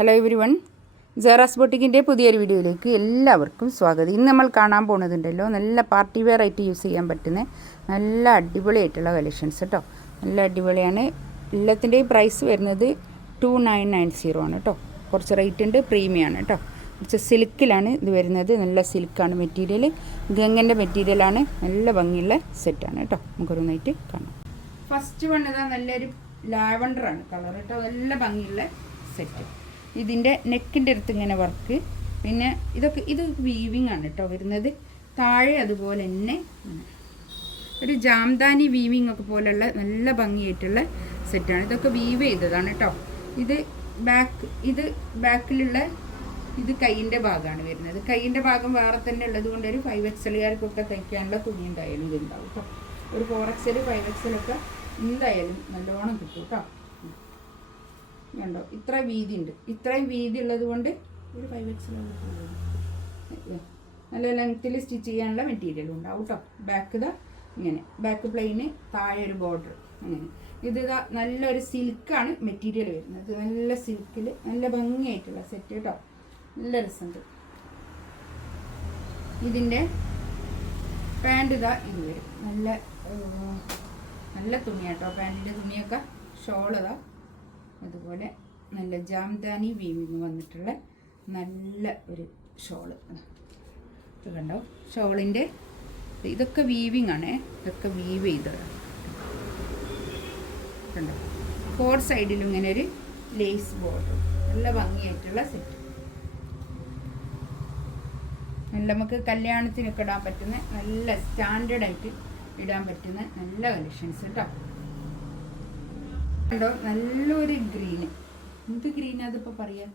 Hello every one, ജറാസ് ബൊട്ടിക്കിൻ്റെ പുതിയൊരു വീഡിയോയിലേക്ക് എല്ലാവർക്കും സ്വാഗതം. ഇന്ന് നമ്മൾ കാണാൻ പോകുന്നതുണ്ടല്ലോ, നല്ല പാർട്ടി വെയർ ആയിട്ട് യൂസ് ചെയ്യാൻ പറ്റുന്ന നല്ല അടിപൊളിയായിട്ടുള്ള കളക്ഷൻസ് കേട്ടോ. നല്ല അടിപൊളിയാണ്. എല്ലാത്തിൻ്റെയും പ്രൈസ് വരുന്നത് 2990 ആണ് കേട്ടോ. കുറച്ച് റേറ്റ് ഉണ്ട്, പ്രീമിയം ആണ് കേട്ടോ. കുറച്ച് സിൽക്കിലാണ് ഇത് വരുന്നത്. നല്ല സിൽക്കാണ് മെറ്റീരിയൽ, ഗംഗൻ്റെ മെറ്റീരിയലാണ്. നല്ല ഭംഗിയുള്ള സെറ്റാണ് കേട്ടോ. നമുക്കൊരുന്നായിട്ട് കാണാം. ഫസ്റ്റ് വൺ ഇതാ നല്ലൊരു ലാവണ്ടറാണ് കളർ കേട്ടോ. നല്ല ഭംഗിയുള്ള സെറ്റ്. ഇതിൻ്റെ നെക്കിൻ്റെ അടുത്ത് ഇങ്ങനെ വർക്ക്, പിന്നെ ഇത് വീവിങ് ആണ് കേട്ടോ വരുന്നത്. താഴെ അതുപോലെ തന്നെ ഒരു ജാംദാനി വീവിങ് ഒക്കെ പോലെയുള്ള നല്ല ഭംഗിയായിട്ടുള്ള സെറ്റാണ്. ഇതൊക്കെ വീവ് ചെയ്തതാണ് കേട്ടോ. ഇത് ബാക്കിലുള്ള ഇത് കൈയിൻ്റെ ഭാഗമാണ് വരുന്നത്. കൈയിൻ്റെ ഭാഗം വേറെ തന്നെ ഉള്ളത് കൊണ്ട് ഒരു 5XLകാർക്കൊക്കെ തയ്ക്കാനുള്ള തുണി എന്തായാലും ഇതുണ്ടാവും കേട്ടോ. ഒരു 4XL 5XL ഒക്കെ എന്തായാലും നല്ലോണം കിട്ടും കേട്ടോ. കണ്ടോ, ഇത്ര വീതി ഉണ്ട്. ഇത്രയും വീതി ഉള്ളത് കൊണ്ട് ഒരു 5XL നല്ല ലെങ്ത്തിൽ സ്റ്റിച്ച് ചെയ്യാനുള്ള മെറ്റീരിയലും ഉണ്ടാവും കേട്ടോ. ഇങ്ങനെ ബാക്ക് പ്ലെയിന്, താഴെ ഒരു ബോർഡർ അങ്ങനെ. നല്ലൊരു സിൽക്കാണ് മെറ്റീരിയൽ വരുന്നത്. നല്ല സിൽക്കിൽ നല്ല ഭംഗിയായിട്ടുള്ള സെറ്റ് കേട്ടോ. നല്ല രസമുണ്ട്. ഇതിൻ്റെ പാൻറ് ഇത് വരും. നല്ല തുണിയാട്ടോ പാൻറ്റിൻ്റെ തുണിയൊക്കെ. ഷോൾ അതുപോലെ നല്ല ജാംദാനി വീവിങ് വന്നിട്ടുള്ള നല്ല ഒരു ഷോള്. ഇത് കണ്ടോ, ഷോളിൻ്റെ ഇതൊക്കെ വീവിങ് ആണ്. ഇതൊക്കെ വീവ് ചെയ്തത് കണ്ടോ. 4 സൈഡിലും ഇങ്ങനെ ഒരു ലേസ് ബോർഡർ. നല്ല ഭംഗിയായിട്ടുള്ള സെറ്റ്. നല്ല നമുക്ക് കല്യാണത്തിനൊക്കെ ഇടാൻ പറ്റുന്ന, നല്ല സ്റ്റാൻഡേർഡായിട്ട് ഇടാൻ പറ്റുന്ന നല്ല കളക്ഷൻസ് കേട്ടോ. കണ്ടോ, നല്ലൊരു ഗ്രീന്. എന്ത് ഗ്രീനാ അതിപ്പോൾ പറയാം?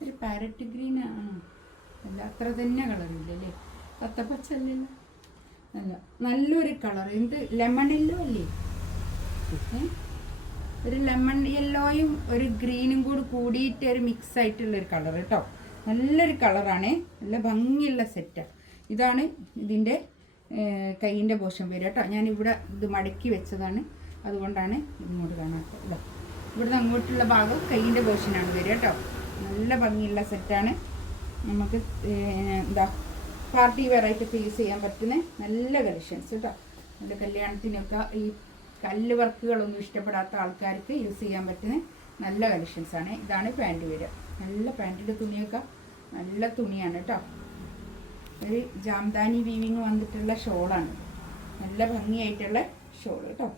ഒരു പാരറ്റ് ഗ്രീനാണ്. അല്ല, അത്ര തന്നെ കളറില്ലല്ലേ, കത്തപ്പച്ച അല്ലല്ലോ. നല്ലൊരു കളർ. എന്ത് ലെമൺ യെല്ലോ അല്ലേ? ഒരു ലെമൺ യെല്ലോയും ഒരു ഗ്രീനും കൂടിയിട്ട് ഒരു മിക്സ് ആയിട്ടുള്ളൊരു കളർ കേട്ടോ. നല്ലൊരു കളറാണ്. നല്ല ഭംഗിയുള്ള സെറ്റാണ്. ഇതാണ് ഇതിൻ്റെ കൈയിൻ്റെ പോർഷൻ വരിക കേട്ടോ. ഞാനിവിടെ ഇത് മടക്കി വെച്ചതാണ്, അതുകൊണ്ടാണ് ഇങ്ങോട്ട് കാണാത്തത്. അല്ലേ, ഇവിടുന്ന് അങ്ങോട്ടുള്ള ഭാഗം കൈയിൻ്റെ പോർഷനാണ് വരിക കേട്ടോ. നല്ല ഭംഗിയുള്ള സെറ്റാണ്. നമുക്ക് പാർട്ടി വെയറായിട്ടൊക്കെ യൂസ് ചെയ്യാൻ പറ്റുന്ന നല്ല കളക്ഷൻസ് കേട്ടോ. നമ്മുടെ കല്യാണത്തിനൊക്കെ ഈ കല്ല് വർക്കുകളൊന്നും ഇഷ്ടപ്പെടാത്ത ആൾക്കാർക്ക് യൂസ് ചെയ്യാൻ പറ്റുന്ന നല്ല കളക്ഷൻസാണ്. ഇതാണ് പാൻറ് വരിക. നല്ല പാൻറ്റിൻ്റെ തുണിയൊക്കെ നല്ല തുണിയാണ് കേട്ടോ. ഒരു ജാംദാനി വീവിങ് വന്നിട്ടുള്ള ഷോളാണ്. നല്ല ഭംഗിയായിട്ടുള്ള ഷോൾ കേട്ടോ.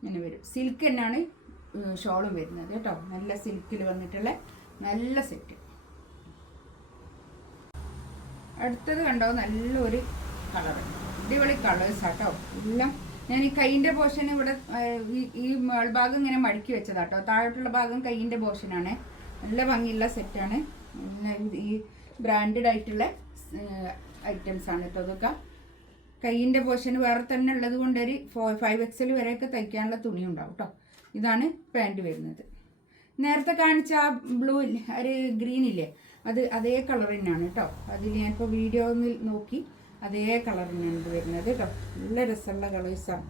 ഇങ്ങനെ വരും. സിൽക്ക് തന്നെയാണ് ഷോളും വരുന്നത് കേട്ടോ. നല്ല സിൽക്കിൽ വന്നിട്ടുള്ള നല്ല സെറ്റ്. അടുത്തത് കണ്ടോ, നല്ലൊരു കളർ. അടിപൊളി കളേഴ്സ് ആട്ടോ എല്ലാം. ഞാൻ ഈ കൈയിൻ്റെ പോർഷൻ ഇവിടെ ഈ മേൾഭാഗം ഇങ്ങനെ മടക്കി വെച്ചതാട്ടോ. താഴോട്ടുള്ള ഭാഗം കൈയിൻ്റെ പോർഷനാണ്. നല്ല ഭംഗിയുള്ള സെറ്റാണ്. ഈ ബ്രാൻഡഡ് ആയിട്ടുള്ള ഐറ്റംസ് ആണ് കേട്ടോ. അതൊക്കെ കൈയിൻ്റെ പോർഷൻ വേറെ തന്നെ ഉള്ളത് കൊണ്ട് ഒരു 5XL വരെയൊക്കെ തയ്ക്കാനുള്ള തുണി ഉണ്ടാവും കേട്ടോ. ഇതാണ് പാൻറ് വരുന്നത്. നേരത്തെ കാണിച്ച ആ ബ്ലൂ ഒരു ഗ്രീൻ ഇല്ലേ, അതേ കളർ തന്നെയാണ് കേട്ടോ. അതിൽ ഞാനിപ്പോൾ വീഡിയോ ഒന്നിൽ നോക്കി അതേ കളർ തന്നെയാണ് ഇത് വരുന്നത് കേട്ടോ. നല്ല രസമുള്ള കളേഴ്സാണ്.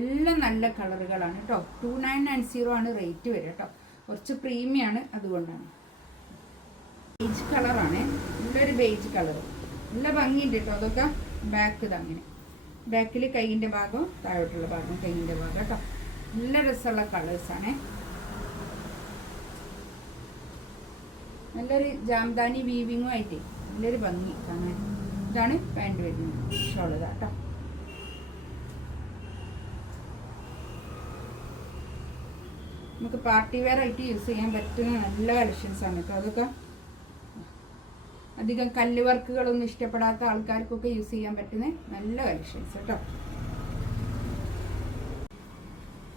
എല്ലാം നല്ല കളറുകളാണ് കേട്ടോ. 2990 ആണ് റേറ്റ് വരിക കേട്ടോ. കുറച്ച് പ്രീമിയാണ്, അതുകൊണ്ടാണ്. ബേജ് കളറാണ്. നല്ലൊരു ബേജ് കളർ. നല്ല ഭംഗിയുണ്ട് കേട്ടോ. അതൊക്കെ ബാക്ക് അങ്ങനെ ബാക്കിൽ കൈയിൻ്റെ ഭാഗം, താഴോട്ടുള്ള ഭാഗം കൈയിൻ്റെ ഭാഗം കേട്ടോ. നല്ല രസമുള്ള കളേഴ്സാണ്. നല്ലൊരു ജാംദാനി വീവിങ്ങും ആയിട്ട് നല്ലൊരു ഭംഗി കാണാൻ. ഇതാണ് പാൻറ് വരുന്നത്. ഷോൾ കേട്ടോ. നമുക്ക് പാർട്ടി വെയർ ആയിട്ട് യൂസ് ചെയ്യാൻ പറ്റുന്ന നല്ല കളക്ഷൻസാണ് കേട്ടോ. അതൊക്കെ അധികം കല്ല് വർക്കുകളൊന്നും ഇഷ്ടപ്പെടാത്ത ആൾക്കാർക്കൊക്കെ യൂസ് ചെയ്യാൻ പറ്റുന്ന നല്ല കളക്ഷൻസ് കേട്ടോ.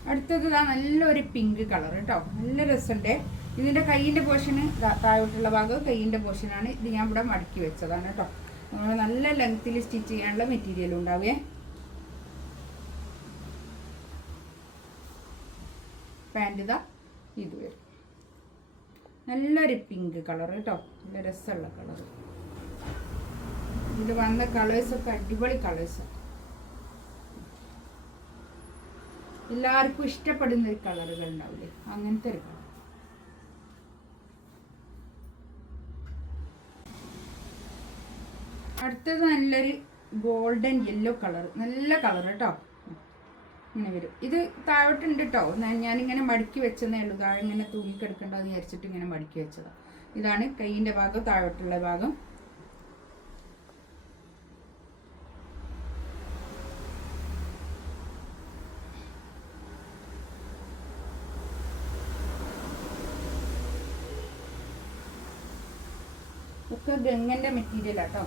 അടുത്തത് നല്ലൊരു പിങ്ക് കളർ കേട്ടോ. നല്ല രസമുണ്ട്. ഇതിൻ്റെ കൈയിൻ്റെ പോർഷന് താഴോട്ടുള്ള ഭാഗം കൈയിൻ്റെ പോർഷനാണ്. ഇത് ഞാൻ ഇവിടെ മടക്കി വെച്ചതാണ് കേട്ടോ. നല്ല ലെങ്ത്തിൽ സ്റ്റിച്ച് ചെയ്യാനുള്ള മെറ്റീരിയൽ ഉണ്ടാവുകയെ. പാൻറ് ഇത് വരും. നല്ലൊരു പിങ്ക് കളർ കേട്ടോ. നല്ല രസമുള്ള കളർ. ഇത് വന്ന കളേഴ്സൊക്കെ അടിപൊളി കളേഴ്സാണ്. എല്ലാവർക്കും ഇഷ്ടപ്പെടുന്ന ഒരു കളറുകൾ ഉണ്ടാവില്ലേ, അങ്ങനത്തെ ഒരു കളർ. അടുത്തത് നല്ലൊരു ഗോൾഡൻ യെല്ലോ കളർ, നല്ല കളർ കേട്ടോ. ഇങ്ങനെ വരും. ഇത് താഴോട്ടുണ്ട് കേട്ടോ, ഞാനിങ്ങനെ മടക്കി വെച്ചതേ ഉള്ളൂ. താഴെ ഇങ്ങനെ തൂങ്ങിക്കിടക്കണ്ടെന്ന് വിചാരിച്ചിട്ട് ഇങ്ങനെ മടക്കി വെച്ചതാണ്. ഇതാണ് കൈയിൻ്റെ ഭാഗം, താഴോട്ടുള്ള ഭാഗം. ഒക്കെ ഗംഗൻ്റെ മെറ്റീരിയലാട്ടോ.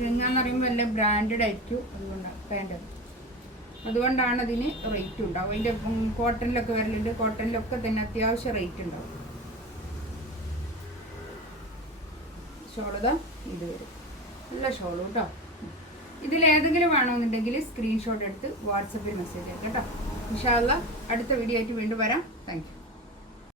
ഗംഗ എന്ന് പറയുമ്പോൾ വല്ല ബ്രാൻഡഡ് ആയിരിക്കും, അതുകൊണ്ടാണ് പാൻറ്. അതുകൊണ്ടാണ് അതിന് റേറ്റ് ഉണ്ടാവും. അതിൻ്റെ കോട്ടണിലൊക്കെ വരലുണ്ട്, കോട്ടണിലൊക്കെ തന്നെ അത്യാവശ്യം റേറ്റ് ഉണ്ടാവും. ഷോളതാ ഇത് വരും, നല്ല ഷോളും കേട്ടോ. ഇതിലേതെങ്കിലും വേണമെന്നുണ്ടെങ്കിൽ സ്ക്രീൻഷോട്ട് എടുത്ത് വാട്സപ്പിൽ മെസ്സേജ് ചെയ്യാം കേട്ടോ. ഇൻഷാ അല്ലാഹ് അടുത്ത വീഡിയോ ആയിട്ട് വീണ്ടും വരാം. Thank you.